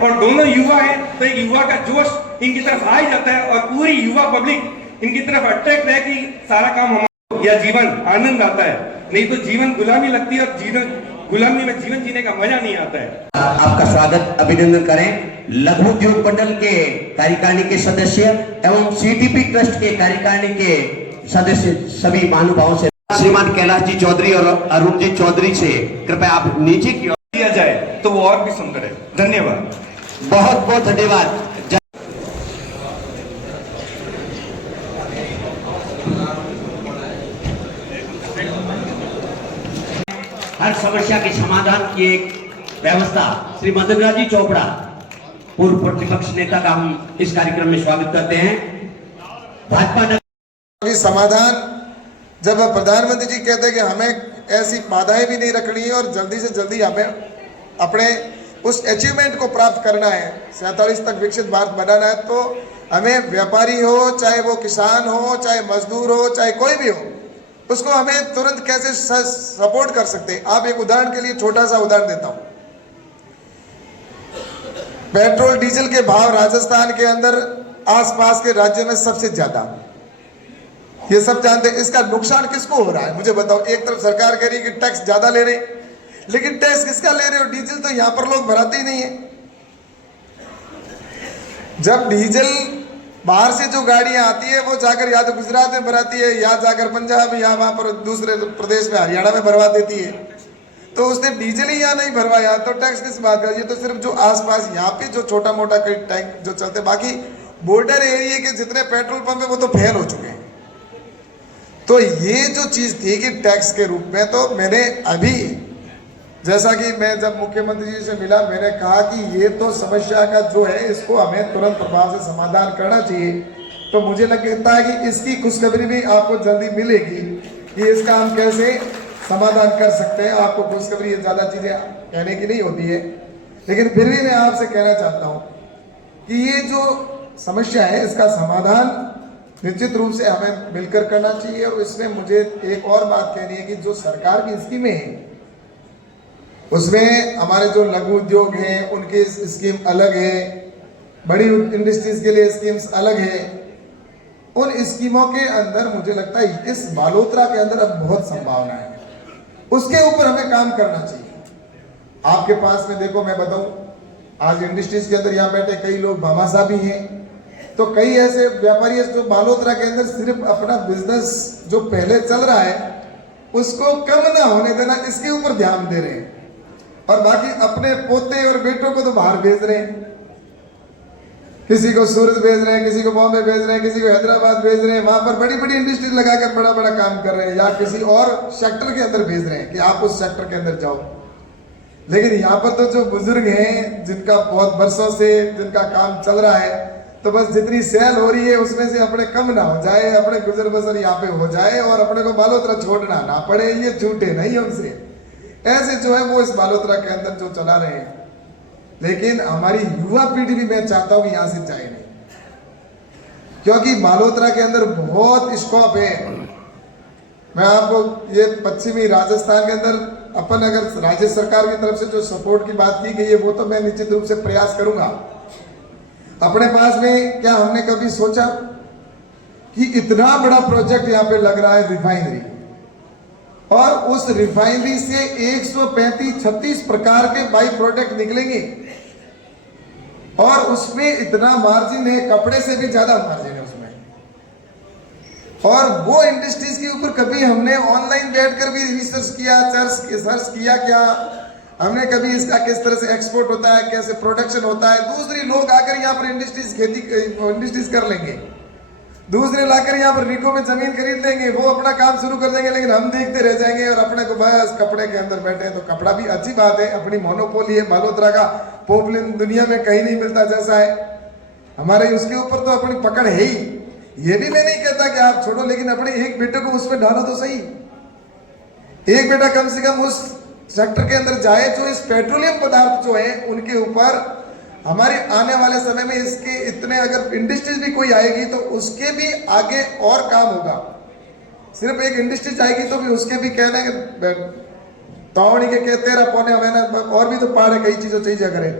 और दोनों युवा हैं, तो युवा का जोश इनकी तरफ आ ही जाता है और पूरी युवा पब्लिक इनकी तरफ अट्रैक्ट है कि सारा काम हमारा, या जीवन आनंद आता है। नहीं तो जीवन गुलामी लगती है और जीवन गुलामी में जीवन जीने का मजा नहीं आता है। आपका स्वागत अभिनंदन करें लघु उद्योग मंडल के कार्यकारिणी के सदस्य एवं सीडीपी ट्रस्ट के कार्यकारिणी के सदस्य सभी महानुभावों से। श्रीमान कैलाश जी चौधरी और अरुण जी चौधरी से कृपया आप नीचे की ओर दिया जाए तो वो और भी सुंदर है। धन्यवाद, बहुत बहुत धन्यवाद। हर समस्या के समाधान की एक व्यवस्था श्री मदन लाल जी चोपड़ा पूर्व प्रतिपक्ष नेता का हम इस कार्यक्रम में स्वागत करते हैं। भाजपा समाधान जब प्रधानमंत्री जी कहते हैं कि हमें ऐसी बाधाएं भी नहीं रखनी है और जल्दी से जल्दी हमें अपने उस अचीवमेंट को प्राप्त करना है, 47 तक विकसित भारत बनाना है, तो हमें व्यापारी हो, चाहे वो किसान हो, चाहे मजदूर हो, चाहे कोई भी हो, उसको हमें तुरंत कैसे सपोर्ट कर सकते हैं। आप एक उदाहरण के लिए छोटा सा उदाहरण देता हूं। पेट्रोल डीजल के भाव राजस्थान के अंदर आसपास के राज्यों में सबसे ज्यादा, ये सब जानते हैं। इसका नुकसान किसको हो रहा है मुझे बताओ। एक तरफ सरकार कह रही है कि टैक्स ज्यादा ले रहे, लेकिन टैक्स किसका ले रहे हो? डीजल तो यहां पर लोग भराते ही नहीं है। जब डीजल बाहर से जो गाड़ियां आती है वो जाकर या तो गुजरात में भराती है, या जाकर पंजाब, या वहां पर दूसरे प्रदेश में हरियाणा में भरवा देती है। तो उसने डीजल ही यहाँ नहीं भरवाया तो टैक्स किस बात का? ये तो सिर्फ जो आसपास यहाँ पे जो छोटा मोटा कई टैंक जो चलते, बाकी बॉर्डर एरिया के जितने पेट्रोल पंप है वो तो फेल हो चुके हैं। तो ये जो चीज थी कि टैक्स के रूप में, तो मैंने अभी जैसा कि मैं जब मुख्यमंत्री जी से मिला, मैंने कहा कि ये तो समस्या का जो है इसको हमें तुरंत प्रभाव से समाधान करना चाहिए। तो मुझे लगता है कि इसकी खुशखबरी भी आपको जल्दी मिलेगी कि इसका हम कैसे समाधान कर सकते हैं। आपको खुशखबरी ज्यादा चीजें कहने की नहीं होती है, लेकिन फिर भी मैं आपसे कहना चाहता हूं कि ये जो समस्या है इसका समाधान निश्चित रूप से हमें मिलकर करना चाहिए। और इसमें मुझे एक और बात कहनी है कि जो सरकार की स्कीमें हैं उसमें हमारे जो लघु उद्योग हैं उनकी स्कीम अलग है, बड़ी इंडस्ट्रीज के लिए स्कीम्स अलग है। उन स्कीमों के अंदर मुझे लगता है इस बालोतरा के अंदर अब बहुत संभावना है, उसके ऊपर हमें काम करना चाहिए। आपके पास में देखो, मैं बताऊं, आज इंडस्ट्रीज के अंदर यहाँ बैठे कई लोग भामाशाह भी हैं, तो कई ऐसे व्यापारी हैं जो बालोतरा के अंदर सिर्फ अपना बिजनेस जो पहले चल रहा है उसको कम ना होने देना, इसके ऊपर ध्यान दे रहे हैं, और बाकी अपने पोते और बेटों को तो बाहर भेज रहे हैं। किसी को सूरत भेज रहे हैं, किसी को बॉम्बे भेज रहे हैं, किसी को हैदराबाद भेज रहे हैं, वहां पर बड़ी बड़ी इंडस्ट्री लगाकर बड़ा बड़ा काम कर रहे हैं, या किसी और सेक्टर के अंदर भेज रहे हैं कि आप उस सेक्टर के अंदर जाओ। लेकिन यहाँ पर तो जो बुजुर्ग हैं जिनका बहुत वर्षों से जिनका काम चल रहा है, तो बस जितनी सेल हो रही है उसमें से अपने कम ना हो जाए, अपने गुजर बसर यहाँ पे हो जाए और अपने को बालोतरा छोड़ना ना पड़े, ये झूठे नहीं हमसे। ऐसे जो है वो इस बालोतरा के अंदर जो चला रहे हैं, लेकिन हमारी युवा पीढ़ी भी मैं चाहता हूं कि यहां से जाए नहीं, क्योंकि बालोतरा के अंदर बहुत स्कोप है। मैं आपको ये पश्चिमी राजस्थान के अंदर अपन अगर राज्य सरकार की तरफ से जो सपोर्ट की बात की गई है वो तो मैं निश्चित रूप से प्रयास करूंगा। अपने पास में क्या हमने कभी सोचा कि इतना बड़ा प्रोजेक्ट यहाँ पे लग रहा है रिफाइनरी, और उस रिफाइनरी से 135-36 प्रकार के बाई प्रोडक्ट निकलेंगे, और उसमें इतना मार्जिन है, कपड़े से भी ज्यादा मार्जिन है उसमें। और वो इंडस्ट्रीज के ऊपर कभी हमने ऑनलाइन बैठकर भी रिसर्च किया, सर्च किया क्या? हमने कभी इसका किस तरह से एक्सपोर्ट होता है, कैसे प्रोडक्शन होता है? दूसरे लोग आकर यहाँ पर इंडस्ट्रीज कर लेंगे, दूसरे लाकर यहाँ पर रिको में जमीन खरीद लेंगे, वो अपना काम शुरू कर देंगे, लेकिन हम देखते रह जाएंगे और अपने को बस कपड़े के अंदर बैठे हैं। तो कपड़ा भी अच्छी बात है, अपनी मोनोपोली है, बालोतरा का पॉपुलर दुनिया में कहीं नहीं मिलता जैसा है हमारे, उसके ऊपर तो अपनी पकड़ है ही। ये भी मैं नहीं कहता कि आप छोड़ो, लेकिन अपने एक बेटे को उसमें डालो तो सही। एक बेटा कम से कम उस सेक्टर के अंदर जाए जो इस पेट्रोलियम पदार्थ जो है उनके ऊपर हमारे आने वाले समय में इसके इतने, अगर इंडस्ट्रीज भी कोई आएगी तो उसके भी आगे और काम होगा। सिर्फ एक इंडस्ट्रीज आएगी तो भी उसके भी कहने तौड़ी के 13 पौने महीना और भी तो पाड़ है, कई चीजों चीजें करें।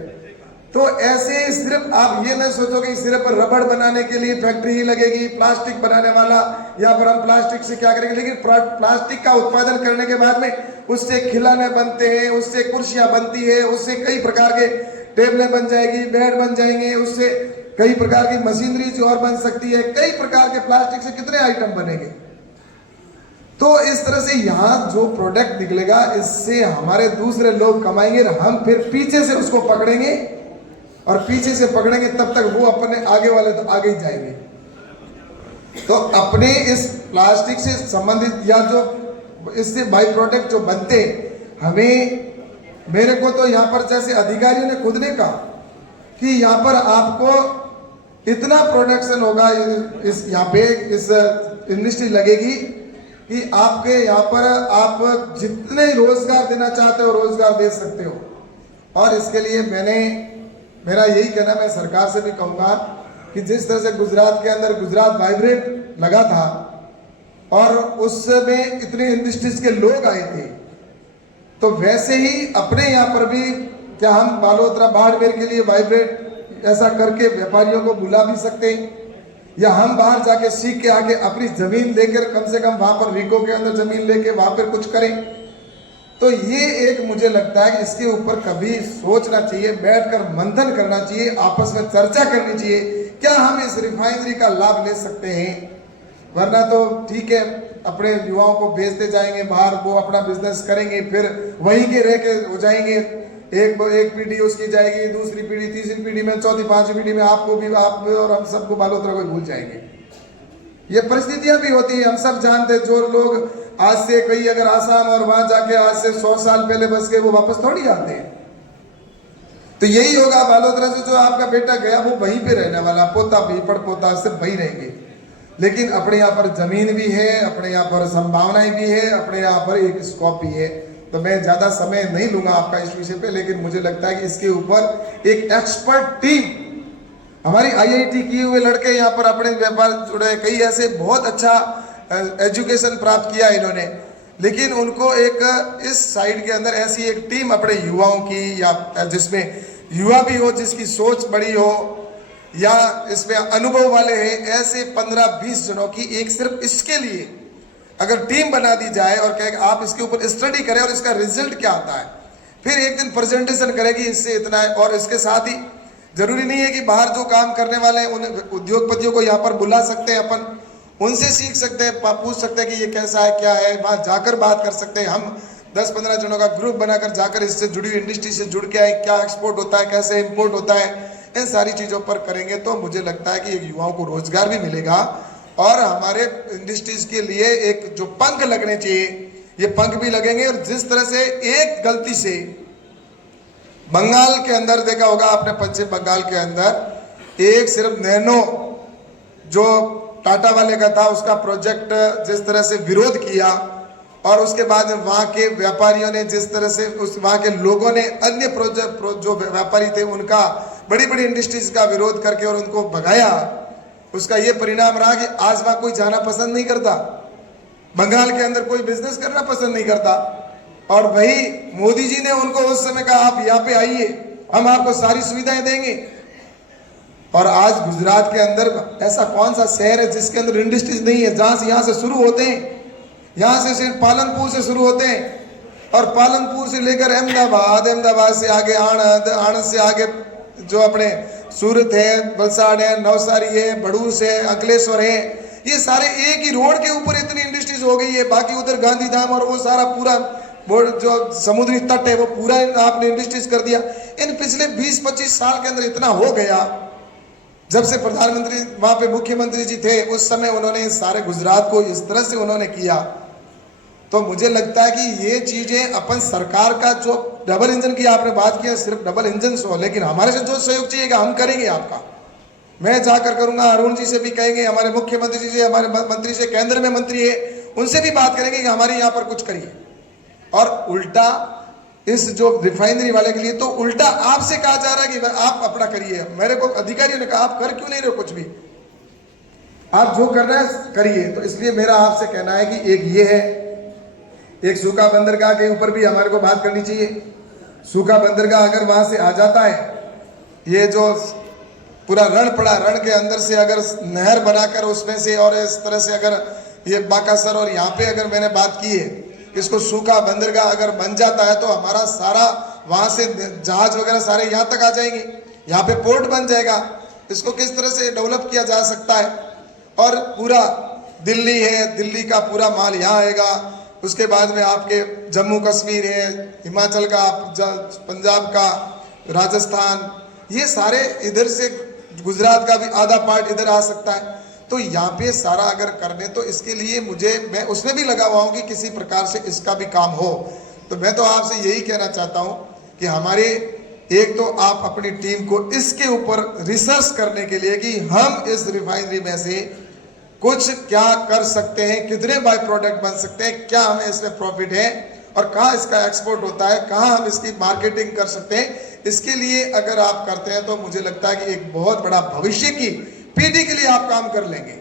तो ऐसे सिर्फ आप ये न सोचो कि सिर्फ रबड़ बनाने के लिए फैक्ट्री ही लगेगी, प्लास्टिक बनाने वाला, या फिर हम प्लास्टिक से क्या करेंगे, लेकिन प्लास्टिक का उत्पादन करने के बाद में उससे खिलौने बनते हैं, उससे कुर्सियां बनती है, उससे कई प्रकार के टेबलें बन जाएगी, बेड बन जाएंगे, उससे कई प्रकार की मशीनरी जो और बन सकती है, कई प्रकार के प्लास्टिक से कितने आइटम बनेंगे। तो इस तरह से यहाँ जो प्रोडक्ट निकलेगा इससे हमारे दूसरे लोग कमाएंगे, हम फिर पीछे से उसको पकड़ेंगे, और पीछे से पकड़ेंगे तब तक वो अपने आगे वाले तो आगे ही जाएंगे। तो अपने इस प्लास्टिक से संबंधित या जो इससे बाई प्रोडक्ट जो बनते, हमें, मेरे को तो यहाँ पर जैसे अधिकारियों ने खुद ने कहा कि यहाँ पर आपको इतना प्रोडक्शन होगा, इस यहाँ पे इस इंडस्ट्री लगेगी कि आपके यहाँ पर आप जितने रोजगार देना चाहते हो रोजगार दे सकते हो। और इसके लिए मेरा यही कहना, मैं सरकार से भी कहूँगा कि जिस तरह से गुजरात के अंदर गुजरात वाइब्रेंट लगा था और उसमें इतने इंडस्ट्रीज के लोग आए थे, तो वैसे ही अपने यहाँ पर भी क्या हम बालोतरा बाड़मेर के लिए वाइब्रेंट ऐसा करके व्यापारियों को बुला भी सकते हैं, या हम बाहर जाके सीख के आके अपनी जमीन लेकर कम से कम वहां पर वीको के अंदर जमीन लेके वहां पर कुछ करें। तो ये एक मुझे लगता है कि इसके ऊपर कभी सोचना चाहिए, बैठकर मंथन करना चाहिए, आपस में चर्चा करनी चाहिए, क्या हम इस रिफाइनरी का लाभ ले सकते हैं। वरना तो ठीक है, अपने युवाओं को भेजते जाएंगे बाहर, वो अपना बिजनेस करेंगे, फिर वहीं के रह के हो जाएंगे, एक पीढ़ी उसकी जाएगी, दूसरी पीढ़ी, तीसरी पीढ़ी में, चौथी पांचवी पीढ़ी में आप और हम सबको बालोतरा को भूल जाएंगे। ये परिस्थितियां भी होती है, हम सब जानते हैं। जो लोग आज से कई अगर आसाम और वहां जाके आज से 100 साल पहले बस गए, वो वापस थोड़ी आते हैं। तो यही होगा बालोतरा से जो आपका बेटा गया वो वहीं पे रहने वाला, पोता भी पड़पोता सिर्फ वही रहेंगे। लेकिन अपने यहाँ पर जमीन भी है, अपने यहाँ पर संभावनाएं भी है, अपने यहाँ पर एक स्कोप भी है। तो मैं ज्यादा समय नहीं लूंगा आपका इस विषय पे, लेकिन मुझे लगता है कि इसके ऊपर एक एक्सपर्ट टीम, हमारी आईआईटी किए हुए लड़के यहाँ पर अपने व्यापार जुड़े, कई ऐसे बहुत अच्छा एजुकेशन प्राप्त किया इन्होंने, लेकिन उनको एक इस साइड के अंदर ऐसी एक टीम अपने युवाओं की, या जिसमें युवा भी हो, जिसकी सोच बड़ी हो, या इसमें अनुभव वाले हैं, ऐसे 15-20 जनों की एक सिर्फ इसके लिए अगर टीम बना दी जाए और कहे आप इसके ऊपर स्टडी करें और इसका रिजल्ट क्या आता है, फिर एक दिन प्रेजेंटेशन करेगी इससे इतना है। और इसके साथ ही जरूरी नहीं है कि बाहर जो काम करने वाले हैं उन उद्योगपतियों को यहाँ पर बुला सकते हैं, अपन उनसे सीख सकते हैं, पूछ सकते हैं कि ये कैसा है, क्या है, वहां जाकर बात कर सकते हैं। हम 10-15 जनों का ग्रुप बनाकर जाकर इससे जुड़ी हुई इंडस्ट्री से जुड़ के आए, क्या एक्सपोर्ट होता है, कैसे इंपोर्ट होता है, इन सारी चीजों पर करेंगे तो मुझे लगता है कि एक युवाओं को रोजगार भी मिलेगा और हमारे इंडस्ट्रीज के लिए एक जो पंख लगने चाहिए, ये पंख भी लगेंगे। और जिस तरह से एक गलती से बंगाल के अंदर देखा होगा आपने, पश्चिम बंगाल के अंदर एक सिर्फ नैनो जो टाटा वाले का था, उसका प्रोजेक्ट जिस तरह से विरोध किया, और उसके बाद वहां के व्यापारियों ने जिस तरह से वहां के लोगों ने अन्य प्रोजेक्ट जो व्यापारी थे उनका बड़ी बड़ी इंडस्ट्रीज का विरोध करके और उनको भगाया, उसका ये परिणाम रहा कि आज वहां कोई जाना पसंद नहीं करता, बंगाल के अंदर कोई बिजनेस करना पसंद नहीं करता। और वही मोदी जी ने उनको उस समय कहा आप यहाँ पे आइए, हम आपको सारी सुविधाएं देंगे। और आज गुजरात के अंदर ऐसा कौन सा शहर है जिसके अंदर इंडस्ट्रीज नहीं है, जहां से यहाँ से शुरू होते हैं, यहाँ से सिर्फ पालनपुर से शुरू होते हैं, और पालनपुर से लेकर अहमदाबाद, अहमदाबाद से आगे आनंद, आनंद से आगे जो अपने सूरत है, वलसाड़ है, नवसारी है, भड़ूस है, अंकलेश्वर है, ये सारे एक ही रोड के ऊपर इतनी इंडस्ट्रीज हो गई है। बाकी उधर गांधीधाम और वो सारा पूरा जो समुद्री तट है वो पूरा आपने इंडस्ट्रीज कर दिया। इन पिछले 20-25 साल के अंदर इतना हो गया, जब से प्रधानमंत्री वहां पे मुख्यमंत्री जी थे उस समय उन्होंने सारे गुजरात को इस तरह से उन्होंने किया। तो मुझे लगता है कि ये चीजें अपन सरकार का जो डबल इंजन की आपने बात की, सिर्फ डबल इंजन हो, लेकिन हमारे से जो सहयोग चाहिए हम करेंगे आपका, मैं जाकर करूंगा, अरुण जी से भी कहेंगे, हमारे मुख्यमंत्री जी से, हमारे मंत्री से, केंद्र में मंत्री है उनसे भी बात करेंगे कि हमारे यहाँ पर कुछ करिए। और उल्टा इस जो रिफाइनरी वाले के लिए तो उल्टा आपसे कहा जा रहा है कि आप अपना करिए। मेरे को अधिकारियों ने कहा आप कर क्यों नहीं रहे हो कुछ भी, आप जो कर रहे हैं करिए। तो इसलिए मेरा आपसे कहना है कि एक ये है, एक सूखा बंदरगाह के ऊपर भी हमारे को बात करनी चाहिए। सूखा बंदरगाह अगर वहां से आ जाता है ये जो पूरा रण पड़ा, रण के अंदर से अगर नहर बनाकर उसमें से और इस तरह से अगर ये बाकासर और यहाँ पे अगर मैंने बात की है, इसको सूखा बंदरगाह अगर बन जाता है तो हमारा सारा वहां से जहाज वगैरह सारे यहाँ तक आ जाएंगे, यहाँ पे पोर्ट बन जाएगा। इसको किस तरह से डेवलप किया जा सकता है। और पूरा दिल्ली है, दिल्ली का पूरा माल यहाँ आएगा, उसके बाद में आपके जम्मू कश्मीर है, हिमाचल का, पंजाब का, राजस्थान, ये सारे इधर से, गुजरात का भी आधा पार्ट इधर आ सकता है। तो यहाँ पे सारा अगर करने तो इसके लिए मैं उसमें भी लगा हुआ हूँ कि किसी प्रकार से इसका भी काम हो। तो मैं तो आपसे यही कहना चाहता हूँ कि हमारे एक तो आप अपनी टीम को इसके ऊपर रिसर्च करने के लिए कि हम इस रिफाइनरी में से कुछ क्या कर सकते हैं, कितने बाय प्रोडक्ट बन सकते हैं, क्या हमें इसमें प्रॉफिट है और कहाँ इसका एक्सपोर्ट होता है, कहाँ हम इसकी मार्केटिंग कर सकते हैं। इसके लिए अगर आप करते हैं तो मुझे लगता है कि एक बहुत बड़ा भविष्य की पीढ़ी के लिए आप काम कर लेंगे।